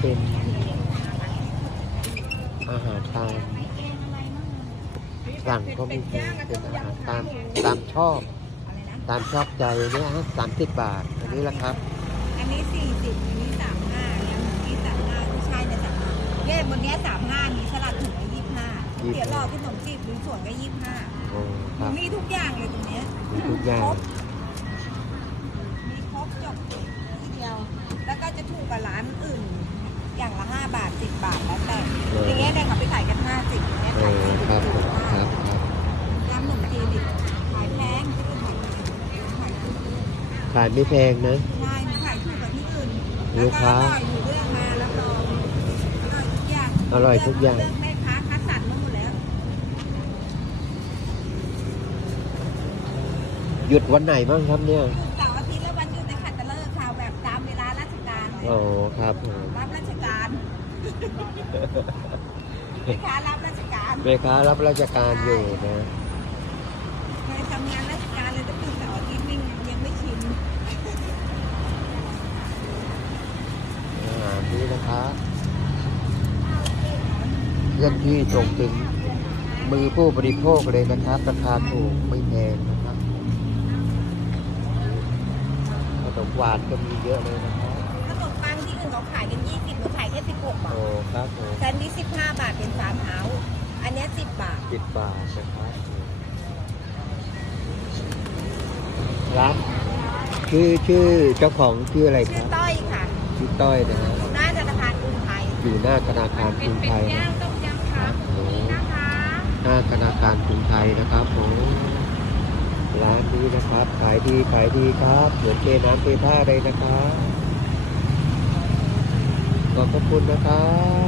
เป็นอาหารตามสั่งก็มีเป็นอาหารตามตามชอบอะไรนะตามชอบใจเนี่ยฮะสามสิบบาท อันนี้ละครับ อันนี้สี่สิบอันนี้สามห้าเนี่ยนี่สามห้าไม่ใช่เนี่ยสามห้าเนี่ยบนเนี้ยสามห้ามีสลัดถุงละยี่สิบห้ายี่สิบเดี๋ยวรอขนมจีบหรือส่วนก็ยี่สิบห้าโอ้ครับมีทุกอย่างเลยตรงเนี้ยมีทุกอย่างมีครบจบทีเดียว แล้วก็จะถูกกับร้านอื่น อย่างละห้าบาท สิบบาทแล้วแต่เออทีเนี้ยเนี่ยเขาไปขายกันห้าสิบเนี่ยเอขายอกันครับถูผมกคมารักบครับร้านขนมจีนอีกขายแพงที่อื่นขายขายถูกขายไม่แพงนะใช่ขายถูกกว่าที่อื่นลูกค้าแล้วก็อร่อยอยู่เรื่องมาแล้วรองอร่อยทุกอย่างอร่อยทุกอย่างเลือกแม่ค้าคัดสรรมาหมดแล้วหยุดวันไหนบ้างครับเนี่ยหยุดเสาร์อาทิตย์และวันหยุดในขัตฤกษ์ค่ะแบบตามเวลาราชการเลยโอ้ครับผมรับราชการ แม่ค้ารับราชการแม่ค้ารับราชการอยู่นะ เคยทำงานราชการเลยแต่ตื่นเสาร์อาทิตย์นี่ยังไม่ชินอาหารนี้นะครับเลื่อนที่ตรงถึงมือผู้บริโภคเลยนะครับ ราคาถูกไม่แพงนะครับขนมหวานก็มีเยอะเลยนะครับ ขนมปังที่อื่นเขาขายกัน20หนูขายแค่16บาโอ้ท ครับผมแซนด์วิช15บาทเป็นฟาร์มเฮาส์อันเนี้ย10บาท สิบบาทนะครับร้านชื่อชื่อเจ้าของชื่ออะไรคชื่อรับต้อยค่ะชื่อต้อยนะฮะหน้าธนาคารกรุงไทยอยู่หน้าธนาคารกรุงไทยนะต้มยำขาหมูนะคะหน้าธนาคารกรุงไทยนะครับผมร้านนี้นะครับขายดีขายดีครับ เหมือนเทน้ำเทท่าเลยนะครับ ขอบพระคุณนะครับ